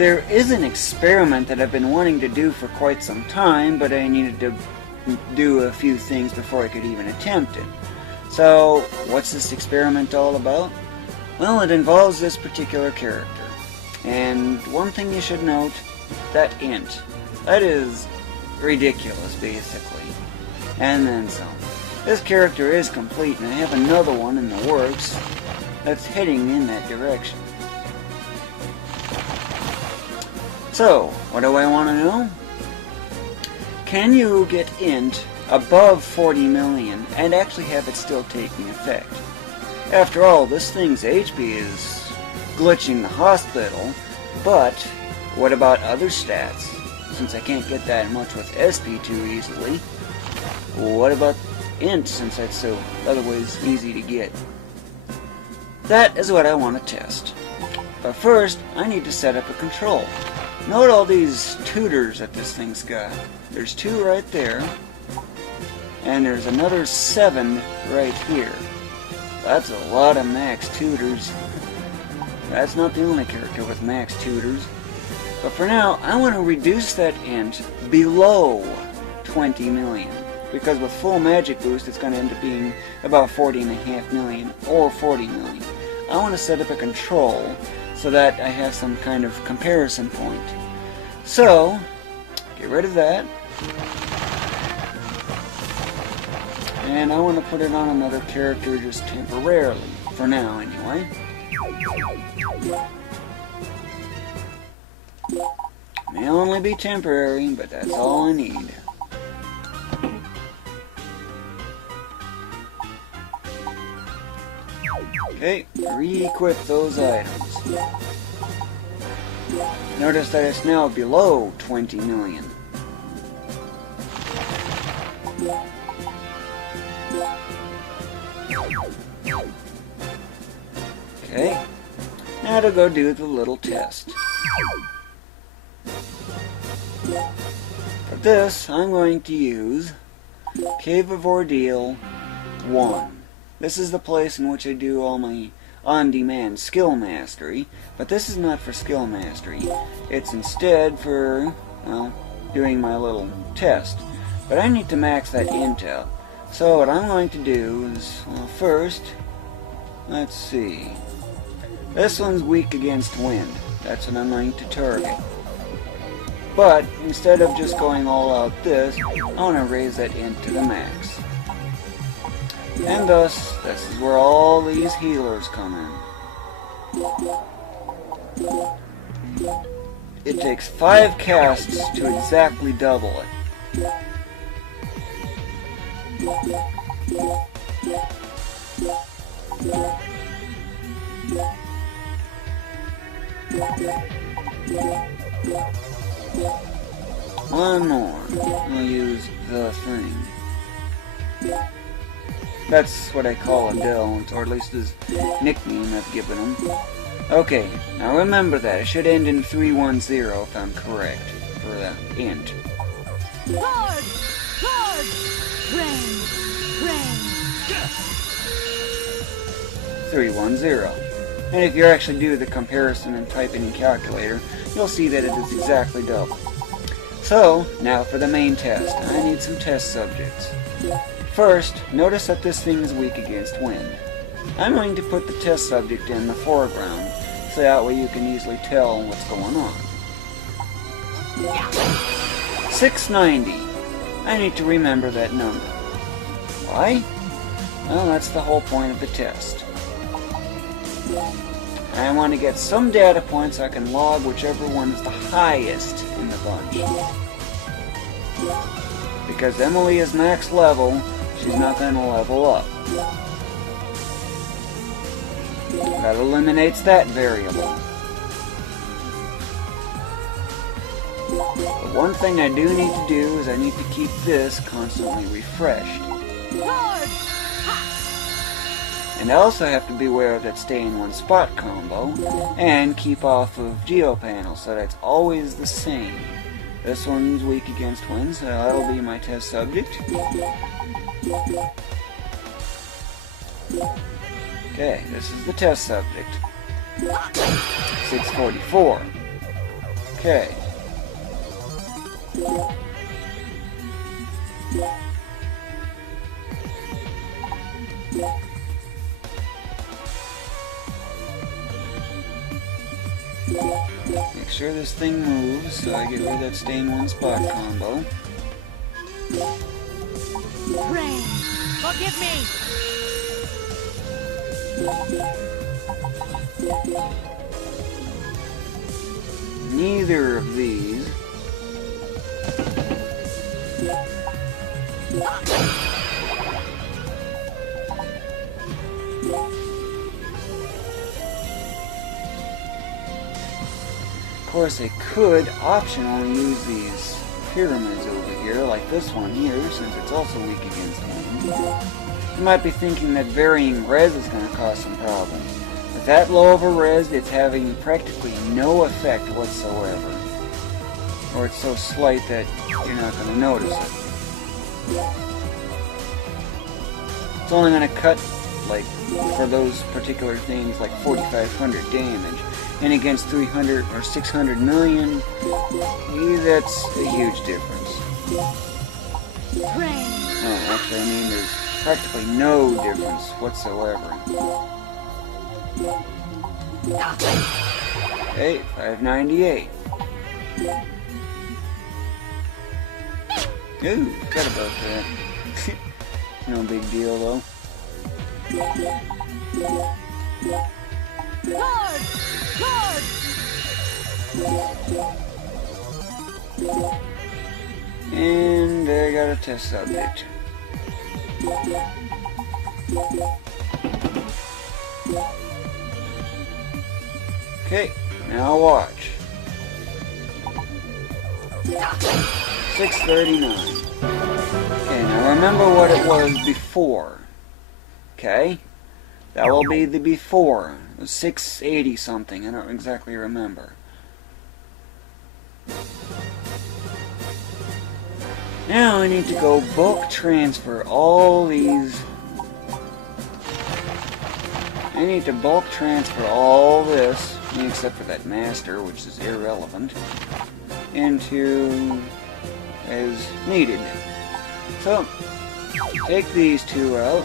There is an experiment that I've been wanting to do for quite some time, but I needed to do a few things before I could even attempt it. So, what's this experiment all about? Well, it involves this particular character. And one thing you should note, that int. That is ridiculous, basically. And then some. This character is complete, and I have another one in the works that's heading in that direction. So, what do I want to know? Can you get int above 40 million and actually have it still taking effect? After all, this thing's HP is glitching the hospital, but what about other stats? Since I can't get that much with SP too easily, what about int, since that's so otherwise easy to get? That is what I want to test. But first, I need to set up a control. Note all these tutors that this thing's got. There's 2 right there, and there's another 7 right here. That's a lot of max tutors. That's not the only character with max tutors. But for now, I want to reduce that int below 20 million. Because with full magic boost, it's going to end up being about 40.5 million or 40 million. I want to set up a control so that I have some kind of comparison point. So, get rid of that. And I want to put it on another character just temporarily. For now, anyway. May only be temporary, but that's all I need. Okay, re-equip those items. Notice that it's now below 20 million. Okay, now to go do the little test. For this, I'm going to use Cave of Ordeal 1. This is the place in which I do all my on-demand skill mastery, but this is not for skill mastery. It's instead for, well, doing my little test. But I need to max that int out. So what I'm going to do is, well, first, let's see. This one's weak against wind. That's what I'm going to target. But instead of just going all out this, I want to raise that int to the max. And thus, this is where all these healers come in. It takes 5 casts to exactly double it. One more. I'll use the thing. That's what I call Adell, or at least his nickname I've given him. Okay, now remember that. It should end in 310 if I'm correct, for the int. Guard! Guard! Rain! Rain! 310. And if you actually do the comparison and type in your calculator, you'll see that it is exactly double. So, now for the main test. I need some test subjects. First, notice that this thing is weak against wind. I'm going to put the test subject in the foreground, so that way you can easily tell what's going on. 690. I need to remember that number. Why? Well, that's the whole point of the test. I want to get some data points so I can log whichever one is the highest in the bunch. Because Emily is max level, she's not going to level up. That eliminates that variable. The one thing I do need to do is I need to keep this constantly refreshed. And I also have to be aware of that stay in one spot combo, and keep off of geopanel so that it's always the same. This one's weak against wind, so that'll be my test subject. Okay, this is the test subject. 644. Okay. Make sure this thing moves so I get rid of that stay in one spot combo. Rain, forgive me. Neither of these. Of course, I could optionally use these pyramids over here, like this one here, since it's also weak against wind. You might be thinking that varying res is going to cause some problems. With that low of a res, it's having practically no effect whatsoever. Or it's so slight that you're not going to notice it. It's only going to cut, like, for those particular things, like 4,500 damage. And against 300 or 600 million, that's a huge difference. Oh, actually, I mean, there's practically no difference whatsoever. Okay, 598. Ooh, forgot about that. No big deal, though. Guard! Guard! And I got a test subject. Okay, now watch. 639. Okay, now remember what it was before. Okay? That will be the before. It was 680 something. I don't exactly remember. Now I need to go bulk transfer all these. I need to bulk transfer all this, except for that master, which is irrelevant, into as needed. So, take these two out.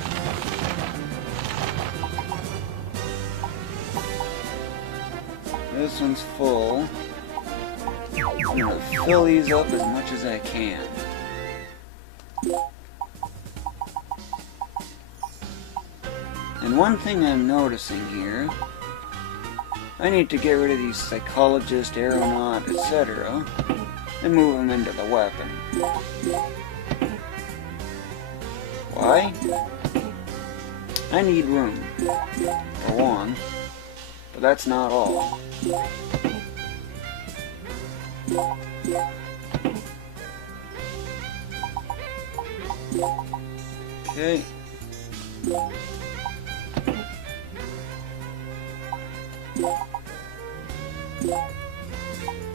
This one's full. I'm going to fill these up as much as I can. And one thing I'm noticing here, I need to get rid of these psychologist, aeronaut, etc. and move them into the weapon. Why? I need room, for one, but that's not all. Okay.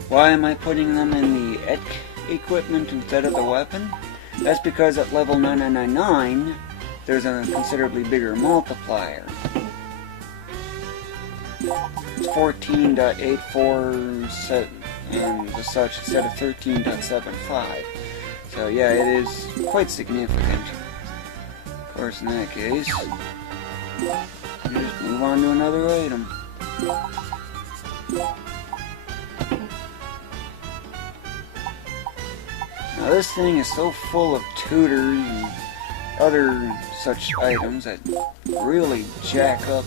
Why am I putting them in the equipment instead of the weapon? That's because at level 9999, there's a considerably bigger multiplier. It's 14.84 set and the such instead of 13.75. So yeah, it is quite significant. Of course, in that case, just move on to another item. Now this thing is so full of tutors and other such items that really jack up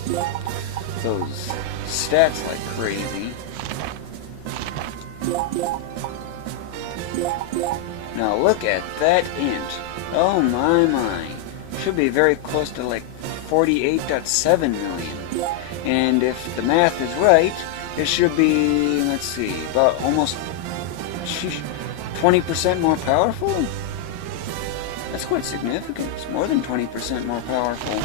those stats like crazy. Now look at that int. Oh my. Should be very close to like 48.7 million. And if the math is right, it should be, let's see, about almost 20% more powerful? That's quite significant. It's more than 20% more powerful.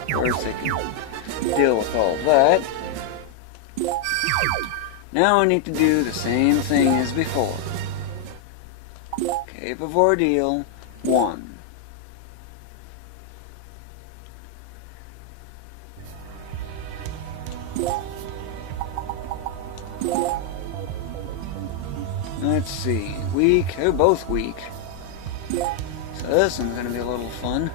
Of course, I can deal with all that. Now I need to do the same thing as before. Cave of Ordeal 1. Let's see. Weak. They're both weak. So this one's gonna be a little fun.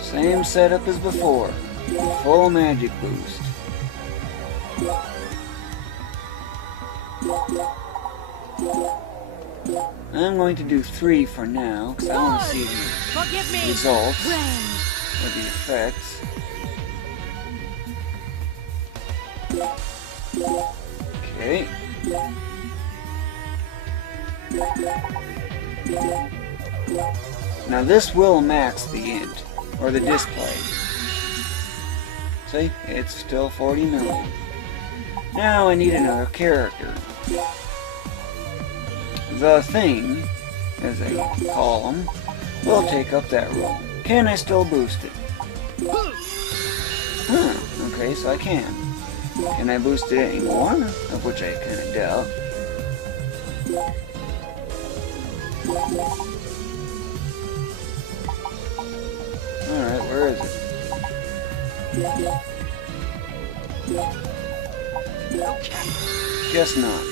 Same setup as before. Full magic boost. I'm going to do 3 for now, because I want to see the results or the effects. Okay. Now this will max the int, or the display. See? It's still 40 million. Now I need another character. The thing, as I call them, will take up that role. Can I still boost it? Huh, okay, so I can. Can I boost it anymore? Of which I kind of doubt. Alright, where is it? Guess not.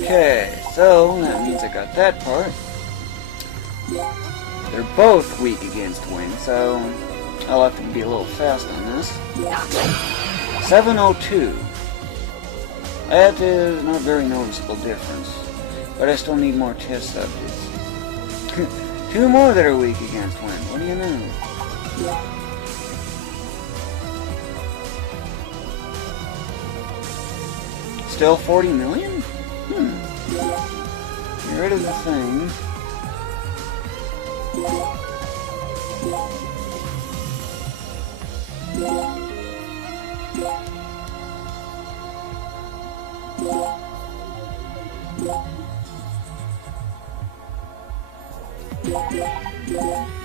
Okay, so that means I got that part. They're both weak against wind, so I'll have to be a little fast on this. 702. That is not a very noticeable difference, but I still need more test subjects. 2 more that are weak against wind. What do you know? Still 40 million? Get rid of the thing.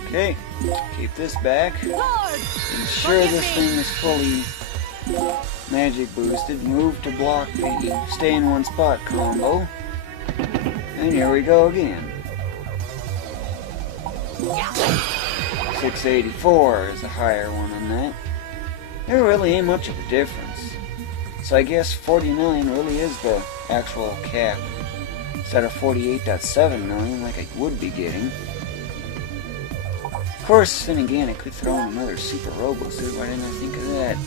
Okay, keep this back. Ensure this thing is fully magic boosted. Move to block the stay in one spot combo. And here we go again. 684 is a higher one on that. There really ain't much of a difference. So I guess 40 million really is the actual cap, instead of 48.7 million like I would be getting. Of course, then again, I could throw in another super robo suit. Why didn't I think of that?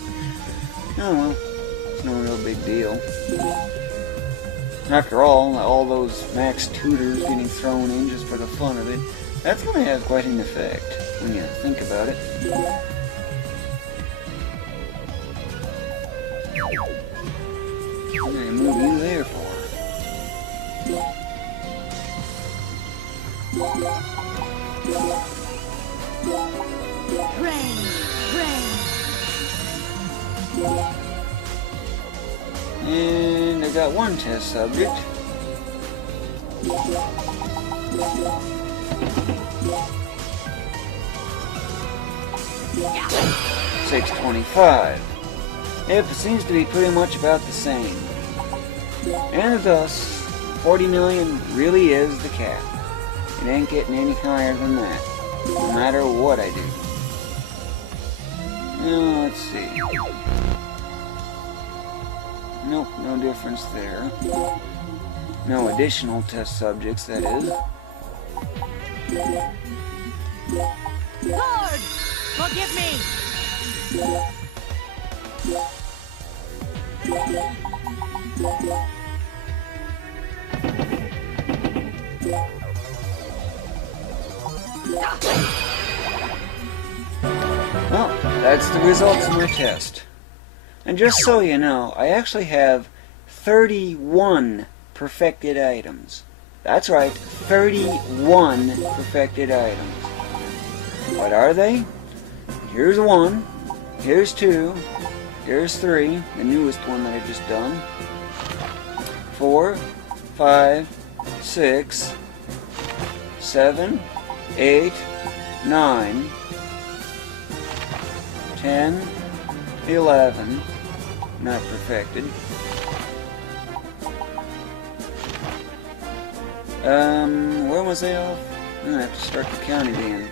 Oh well, it's no real big deal. After all those max tutors getting thrown in just for the fun of it, that's going to have quite an effect when you think about it. What did I move you there for? Rain! And I got 1 test subject. $625. Yep, it seems to be pretty much about the same. And thus, 40 million really is the cap. It ain't getting any higher than that, no matter what I do. Now, let's see. Nope, no difference there. No additional test subjects, that is. Lord, forgive me! Well, that's the results of my test. And just so you know, I actually have 31 perfected items. That's right, 31 perfected items. What are they? Here's 1, here's 2, here's 3, the newest one that I just done. 4, 5, 6, 7, 8, 9, 10, 11, not perfected. Where was I off? I'm gonna have to start the count again.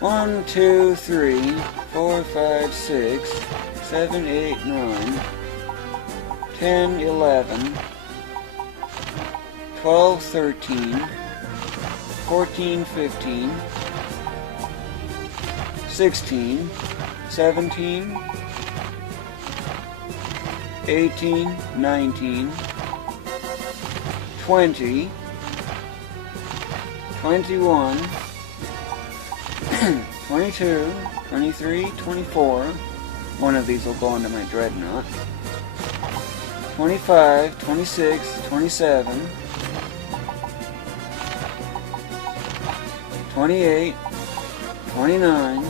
1, 2, 3, 4, 5, 6, 7, 8, 9, 10, 11, 12, 13, 14, 15, 16, 17, 18, 19, 20, 21, 22, 23, 24. One of these will go into my dreadnought. 25, 26, 27, 28, 29,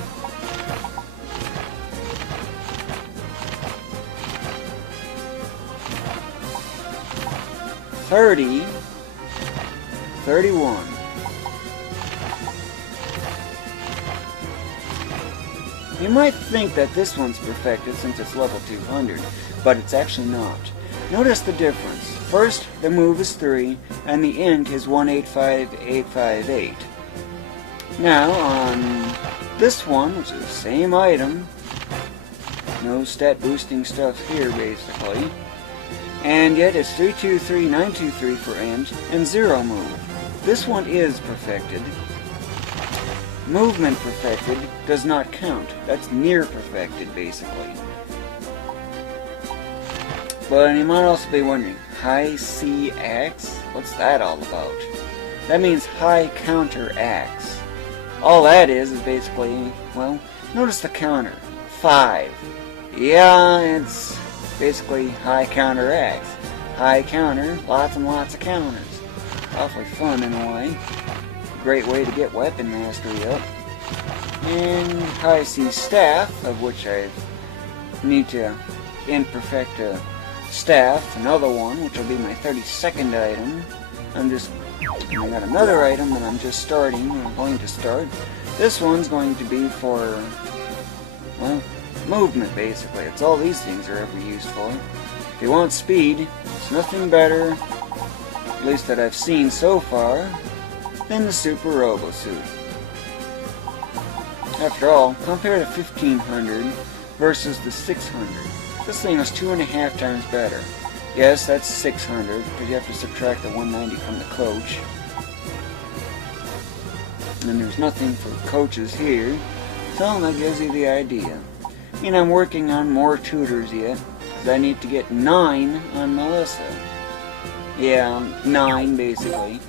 30, 31. You might think that this one's perfected since it's level 200, but it's actually not. Notice the difference. First, the move is 3, and the int is 185858. Now, on this one, which is the same item, no stat boosting stuff here, basically, and yet it's 323923 for int, and 0 move. This one is perfected. Movement perfected does not count. That's near perfected, basically. But you might also be wondering, high CX? What's that all about? That means high counter axe. All that is basically, well, notice the counter. 5. Yeah, it's basically high counter axe. High counter, lots and lots of counters. Awfully fun in a way. Great way to get weapon mastery up. And high C staff, of which I need to imperfect a staff, another one, which will be my 32nd item. I got another item that I'm just starting, I'm going to start. This one's going to be for, well, movement basically. It's all these things are ever used for. If you want speed, it's nothing better, at least that I've seen so far, than the Super Robo Suit. After all, compare the 1500 versus the 600. This thing is 2.5 times better. Yes, that's 600, because you have to subtract the 190 from the coach. And there's nothing for coaches here, so that gives you the idea. And I'm working on more tutors yet, because I need to get 9 on Melissa. Yeah, 9 basically.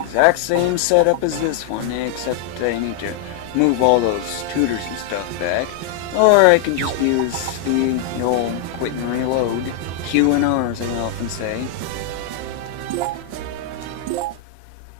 Exact same setup as this one, except I need to move all those tutors and stuff back. Or I can just use the old quit and reload, Q and R as I often say.